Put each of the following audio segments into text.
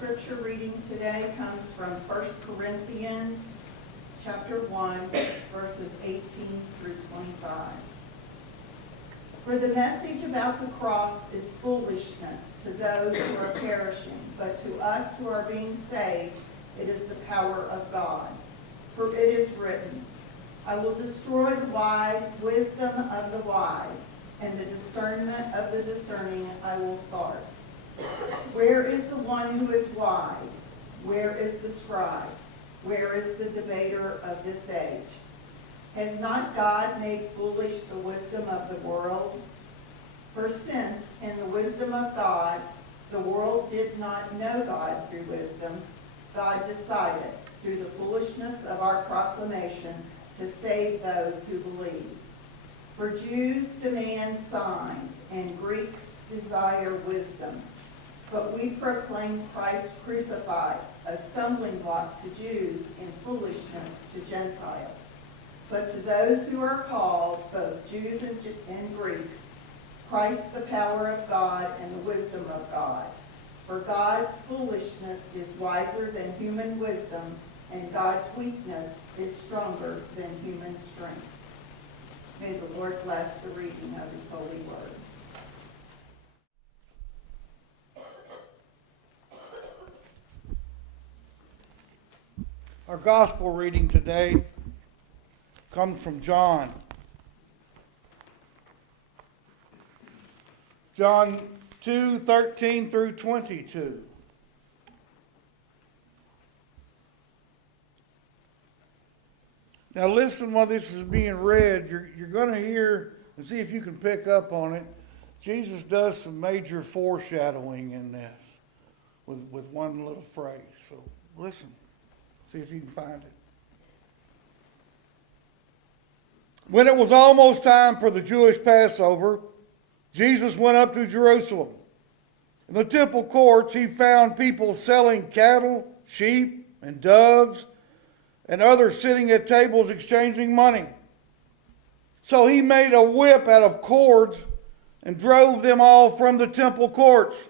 scripture reading today comes from 1 Corinthians chapter 1, verses 18 through 25. For the message about the cross is foolishness to those who are perishing, but to us who are being saved, it is the power of God. For it is written, I will destroy the wise wisdom of the wise, and the discernment of the discerning I will thwart. Where is the one who is wise? Where is the scribe? Where is the debater of this age? Has not God made foolish the wisdom of the world? For since, in the wisdom of God, the world did not know God through wisdom, God decided, through the foolishness of our proclamation, to save those who believe. For Jews demand signs, and Greeks desire wisdom. But we proclaim Christ crucified, a stumbling block to Jews and foolishness to Gentiles. But to those who are called, both Jews and Greeks, Christ the power of God and the wisdom of God. For God's foolishness is wiser than human wisdom, and God's weakness is stronger than human strength. May the Lord bless the reading of his holy word. Our gospel reading today comes from John. John 2:13 through 22. Now listen while this is being read. You're going to hear, and see if you can pick up on it, Jesus does some major foreshadowing in this with one little phrase. So listen. See if you can find it. When it was almost time for the Jewish Passover, Jesus went up to Jerusalem. In the temple courts, he found people selling cattle, sheep, and doves, and others sitting at tables exchanging money. So he made a whip out of cords and drove them all from the temple courts,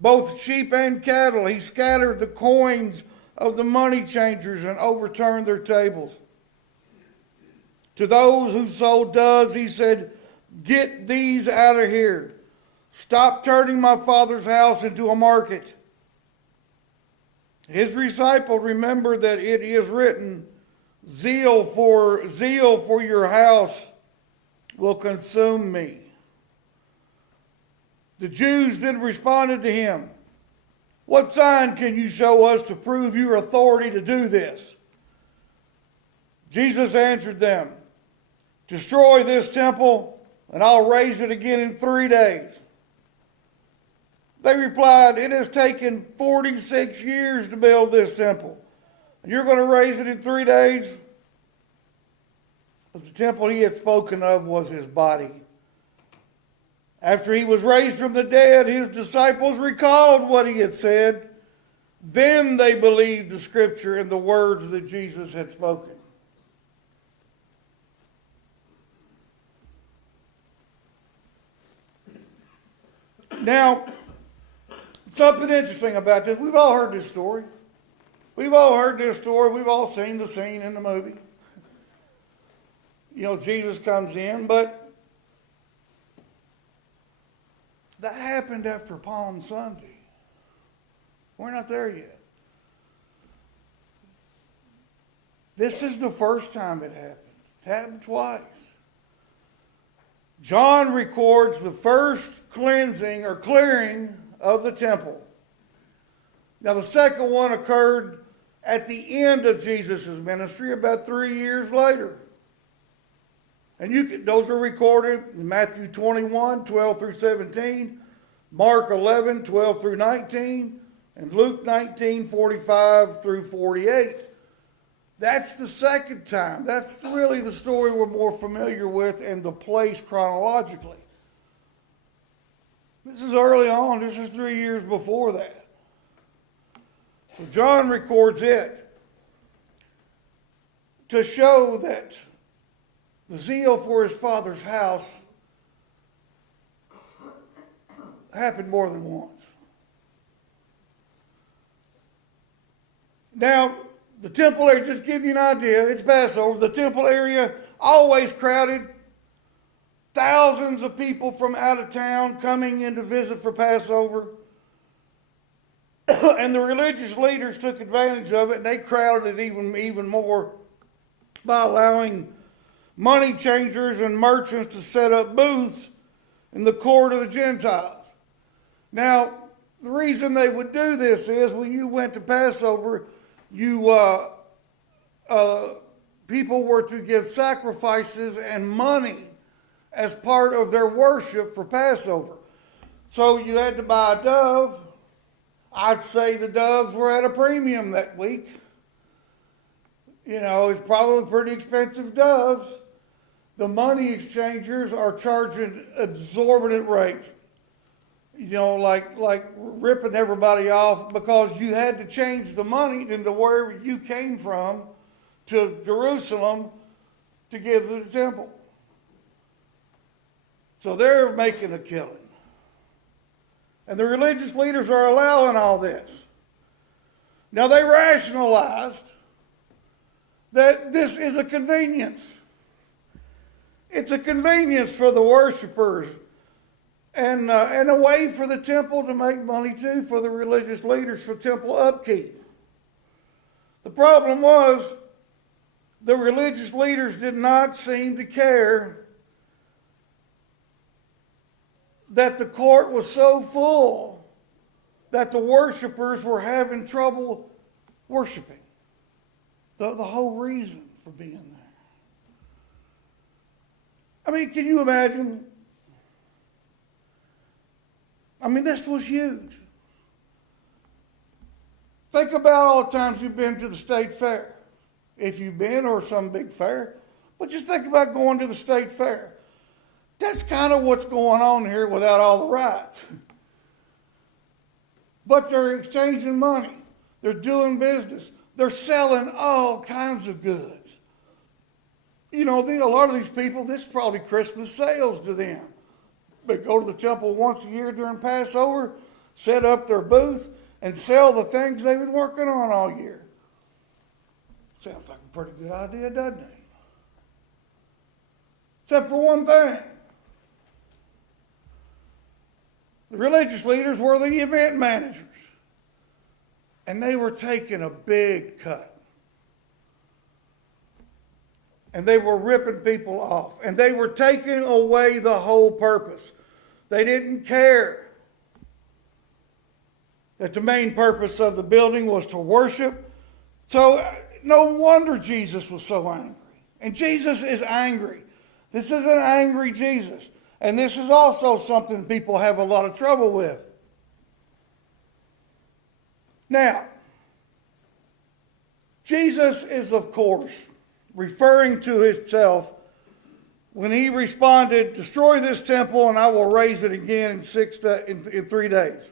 both sheep and cattle. He scattered the coins of the money changers and overturned their tables. To those who sold doves, he said, "Get these out of here. Stop turning my Father's house into a market." His disciples remembered that it is written, zeal for your house will consume me. The Jews then responded to him, "What sign can you show us to prove your authority to do this?" Jesus answered them, "Destroy this temple, and I'll raise it again in 3 days." They replied, "It has taken 46 years to build this temple, and you're going to raise it in 3 days?" But the temple he had spoken of was his body. After he was raised from the dead, his disciples recalled what he had said. Then they believed the scripture and the words that Jesus had spoken. Now, something interesting about this. We've all heard this story. We've all seen the scene in the movie. You know, Jesus comes in, but that happened after Palm Sunday. We're not there yet. This is the first time it happened. It happened twice. John records the first cleansing or clearing of the temple. Now the second one occurred at the end of Jesus' ministry, about 3 years later. And those are recorded in Matthew 21, 12 through 17, Mark 11, 12 through 19, and Luke 19, 45 through 48. That's the second time. That's really the story we're more familiar with and the place chronologically. This is early on. This is 3 years before that. So John records it to show that the zeal for his Father's house happened more than once. Now, the temple area, just to give you an idea, it's Passover. The temple area, always crowded. Thousands of people from out of town coming in to visit for Passover. And the religious leaders took advantage of it, and they crowded it even more by allowing money changers and merchants to set up booths in the court of the Gentiles. Now, the reason they would do this is when you went to Passover, people were to give sacrifices and money as part of their worship for Passover. So you had to buy a dove. I'd say the doves were at a premium that week. You know, it's probably pretty expensive doves. The money exchangers are charging exorbitant rates. You know, like ripping everybody off because you had to change the money into wherever you came from to Jerusalem to give to the temple. So they're making a killing. And the religious leaders are allowing all this. Now they rationalized that this is a convenience. It's a convenience for the worshipers and a way for the temple to make money too, for the religious leaders, for temple upkeep. The problem was the religious leaders did not seem to care that the court was so full that the worshipers were having trouble worshiping. The whole reason for being there. I mean, can you imagine? I mean, this was huge. Think about all the times you've been to the state fair. If you've been, or some big fair. But just think about going to the state fair. That's kind of what's going on here without all the rights. But they're exchanging money. They're doing business. They're selling all kinds of goods. You know, a lot of these people, this is probably Christmas sales to them. They go to the temple once a year during Passover, set up their booth, and sell the things they've been working on all year. Sounds like a pretty good idea, doesn't it? Except for one thing. The religious leaders were the event managers. And they were taking a big cut. And they were ripping people off. And they were taking away the whole purpose. They didn't care that the main purpose of the building was to worship. So no wonder Jesus was so angry. And Jesus is angry. This is an angry Jesus. And this is also something people have a lot of trouble with. Now, Jesus is, of course, referring to himself when he responded, "Destroy this temple and I will raise it again in 3 days."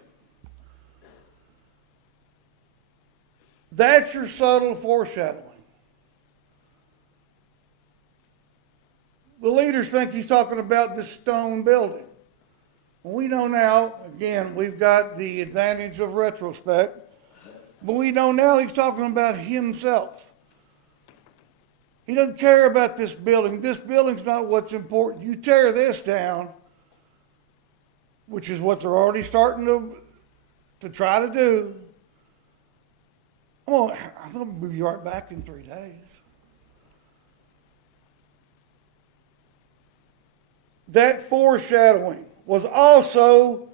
That's your subtle foreshadowing. The leaders think he's talking about this stone building. Well, we know now, again, we've got the advantage of retrospect, but we know now he's talking about himself. He doesn't care about this building. This building's not what's important. You tear this down, which is what they're already starting to try to do. I'm going to be right back in 3 days. That foreshadowing was also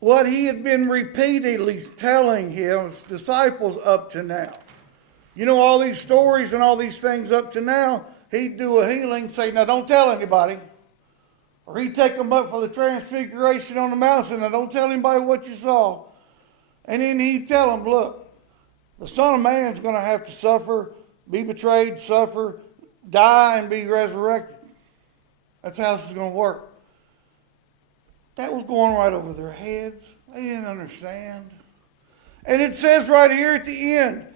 what he had been repeatedly telling his disciples up to now. You know, all these stories and all these things up to now, he'd do a healing, say, "Now don't tell anybody." Or he'd take them up for the transfiguration on the mountain, "Now don't tell anybody what you saw." And then he'd tell them, "Look, the Son of Man's going to have to suffer, be betrayed, suffer, die, and be resurrected. That's how this is going to work." That was going right over their heads. They didn't understand. And it says right here at the end,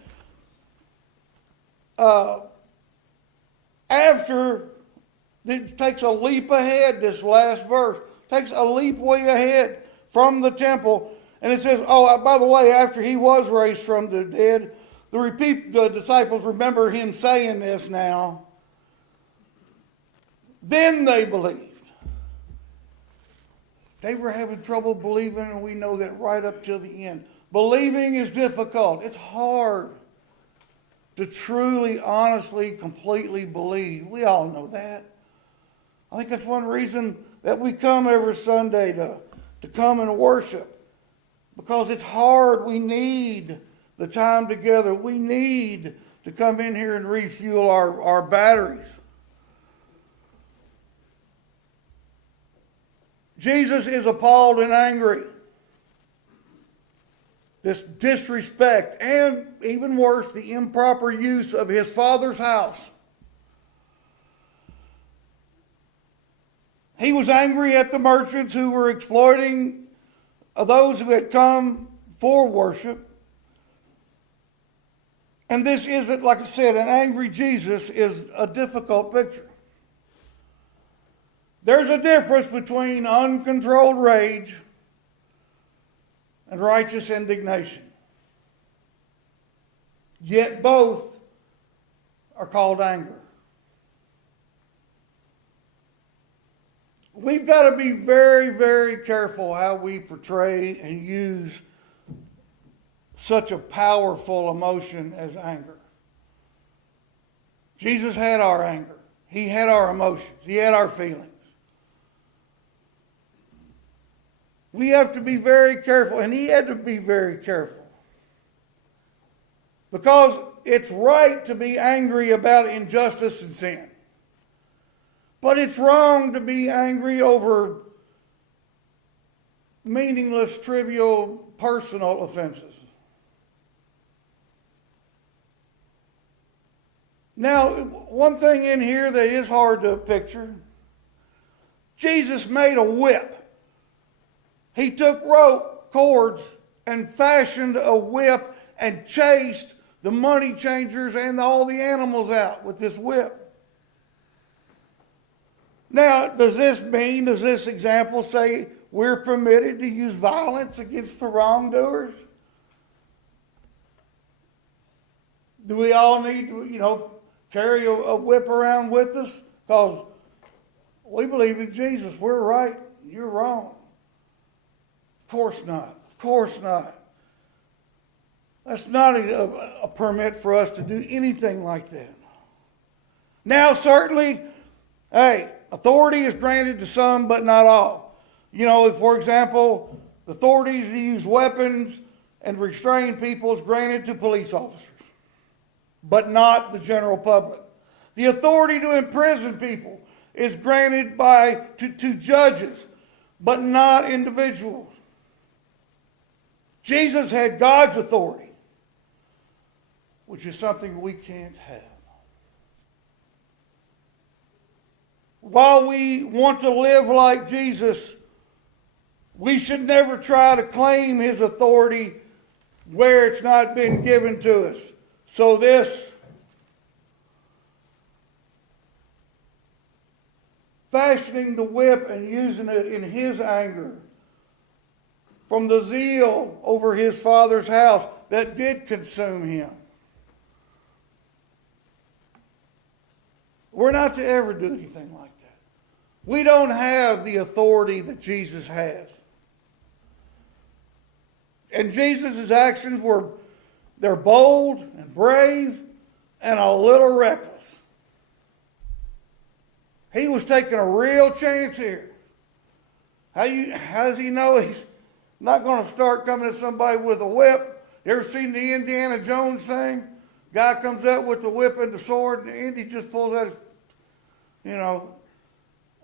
after, it takes a leap ahead, this last verse, takes a leap way ahead from the temple, And it says, oh, by the way, after he was raised from the dead, the disciples remember him saying this now. Then they believed. They were having trouble believing, and we know that right up till the end. Believing is difficult. It's hard to truly, honestly, completely believe. We all know that. I think that's one reason that we come every Sunday to come and worship. Because it's hard. We need the time together. We need to come in here and refuel our batteries. Jesus is appalled and angry. This disrespect and, even worse, the improper use of his Father's house. He was angry at the merchants who were exploiting those who had come for worship. And this isn't, like I said, an angry Jesus is a difficult picture. There's a difference between uncontrolled rage and righteous indignation. Yet both are called anger. We've got to be very, very careful how we portray and use such a powerful emotion as anger. Jesus had our anger. He had our emotions. He had our feelings. We have to be very careful, and he had to be very careful. Because it's right to be angry about injustice and sin. But it's wrong to be angry over meaningless, trivial, personal offenses. Now, one thing in here that is hard to picture, Jesus made a whip. He took rope, cords, and fashioned a whip and chased the money changers and all the animals out with this whip. Now, does this example say we're permitted to use violence against the wrongdoers? Do we all need to, carry a whip around with us? Because we believe in Jesus. We're right. You're wrong. Of course not. Of course not. That's not a permit for us to do anything like that. Now, certainly, authority is granted to some, but not all. For example, the authorities to use weapons and restrain people is granted to police officers, but not the general public. The authority to imprison people is granted to judges, but not individuals. Jesus had God's authority, which is something we can't have. While we want to live like Jesus, we should never try to claim his authority where it's not been given to us. So this fashioning the whip and using it in his anger from the zeal over his Father's house that did consume him. We're not to ever do anything like that. We don't have the authority that Jesus has. And Jesus' actions they're bold and brave and a little reckless. He was taking a real chance here. How does he know he's not going to start coming at somebody with a whip? You ever seen the Indiana Jones thing? Guy comes out with the whip and the sword, and Indy just pulls out his,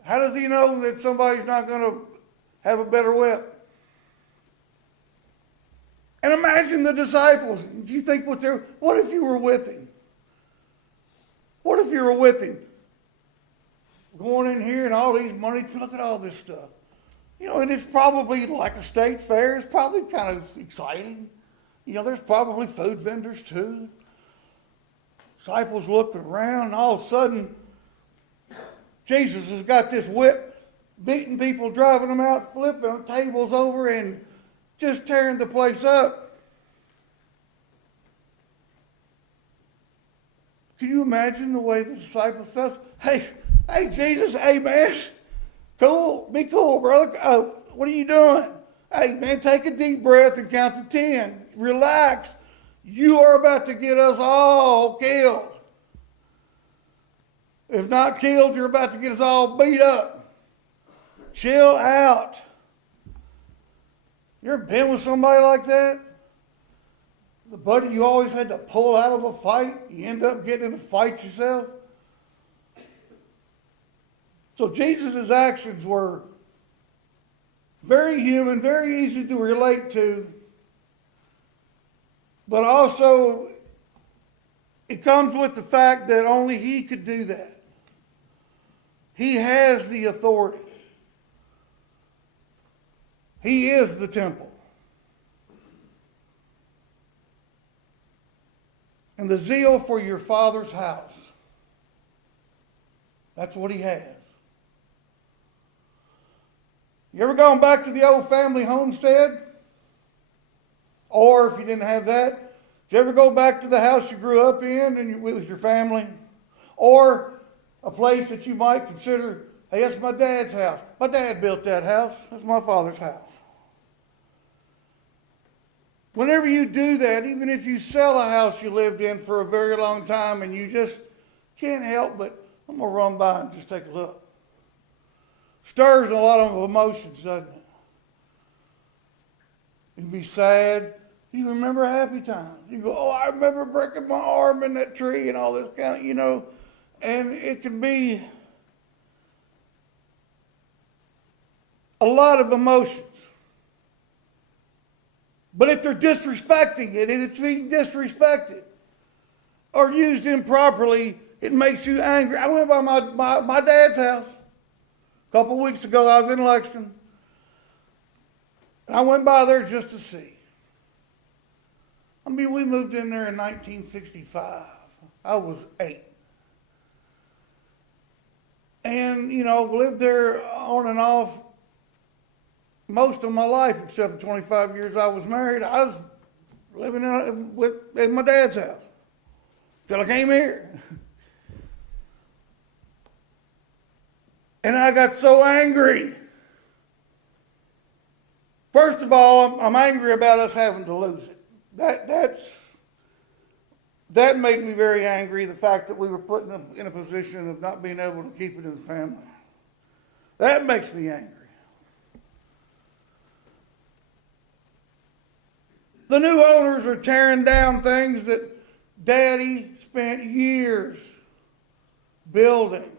How does he know that somebody's not going to have a better whip? And imagine the disciples. Do you think what if you were with him? What if you were with him? Going in here and all these money, look at all this stuff. And it's probably like a state fair. It's probably kind of exciting. There's probably food vendors too. Disciples looking around, and all of a sudden, Jesus has got this whip, beating people, driving them out, flipping tables over, and just tearing the place up. Can you imagine the way the disciples felt? Hey, Jesus, hey, man, cool, be cool, brother. Oh, what are you doing? Hey, man, take a deep breath and count to 10. Relax. You are about to get us all killed. If not killed, you're about to get us all beat up. Chill out. You ever been with somebody like that? The buddy you always had to pull out of a fight, you end up getting in a fight yourself. So Jesus' actions were very human, very easy to relate to, but also it comes with the fact that only he could do that. He has the authority. He is the temple. And the zeal for your Father's house. That's what he has. You ever gone back to the old family homestead? Or if you didn't have that, did you ever go back to the house you grew up in and with your family? Or a place that you might consider, hey, that's my dad's house. My dad built that house. That's my father's house. Whenever you do that, even if you sell a house you lived in for a very long time and you just can't help but, I'm going to run by and just take a look. Stirs a lot of emotions, doesn't it? You can be sad. You remember happy times. You go, oh, I remember breaking my arm in that tree and all this kind of, and it can be a lot of emotions. But if they're disrespecting it, and it's being disrespected or used improperly, it makes you angry. I went by my dad's house a couple of weeks ago. I was in Lexington. And I went by there just to see. I mean, we moved in there in 1965. I was 8. And, lived there on and off most of my life, except the 25 years I was married. I was living in my dad's house till I came here. And I got so angry. First of all, I'm angry about us having to lose it. That made me very angry, the fact that we were put in a position of not being able to keep it in the family. That makes me angry. The new owners are tearing down things that Daddy spent years building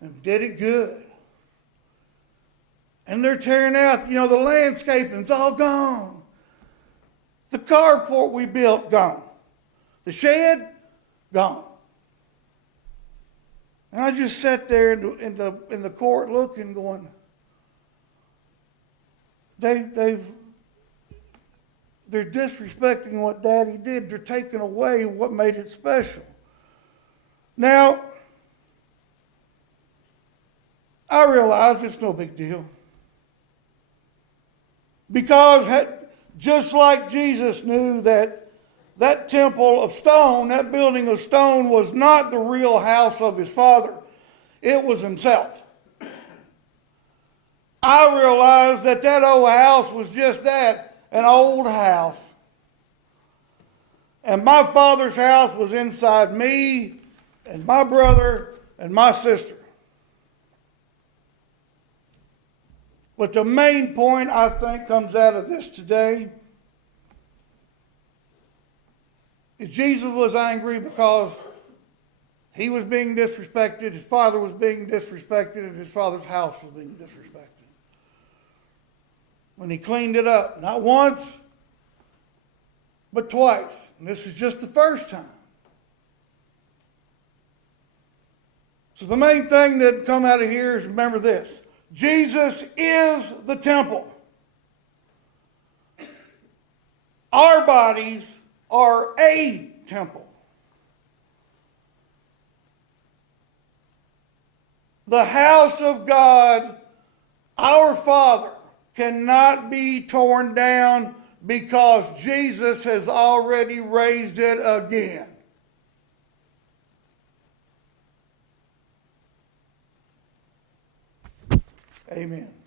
and did it good. And they're tearing out, the landscaping's all gone. The carport we built, gone. The shed, gone. And I just sat there in the court looking, going, they're disrespecting what Daddy did. They're taking away what made it special. Now, I realize it's no big deal. Because just like Jesus knew that temple of stone, that building of stone was not the real house of his Father. It was himself. I realized that old house was just that. An old house. And my Father's house was inside me and my brother and my sister. But the main point, I think, comes out of this today is Jesus was angry because he was being disrespected, his Father was being disrespected, and his Father's house was being disrespected. When he cleaned it up, not once, but twice. And this is just the first time. So the main thing that come out of here is remember this. Jesus is the temple. Our bodies are a temple. The house of God, our Father, cannot be torn down because Jesus has already raised it again. Amen.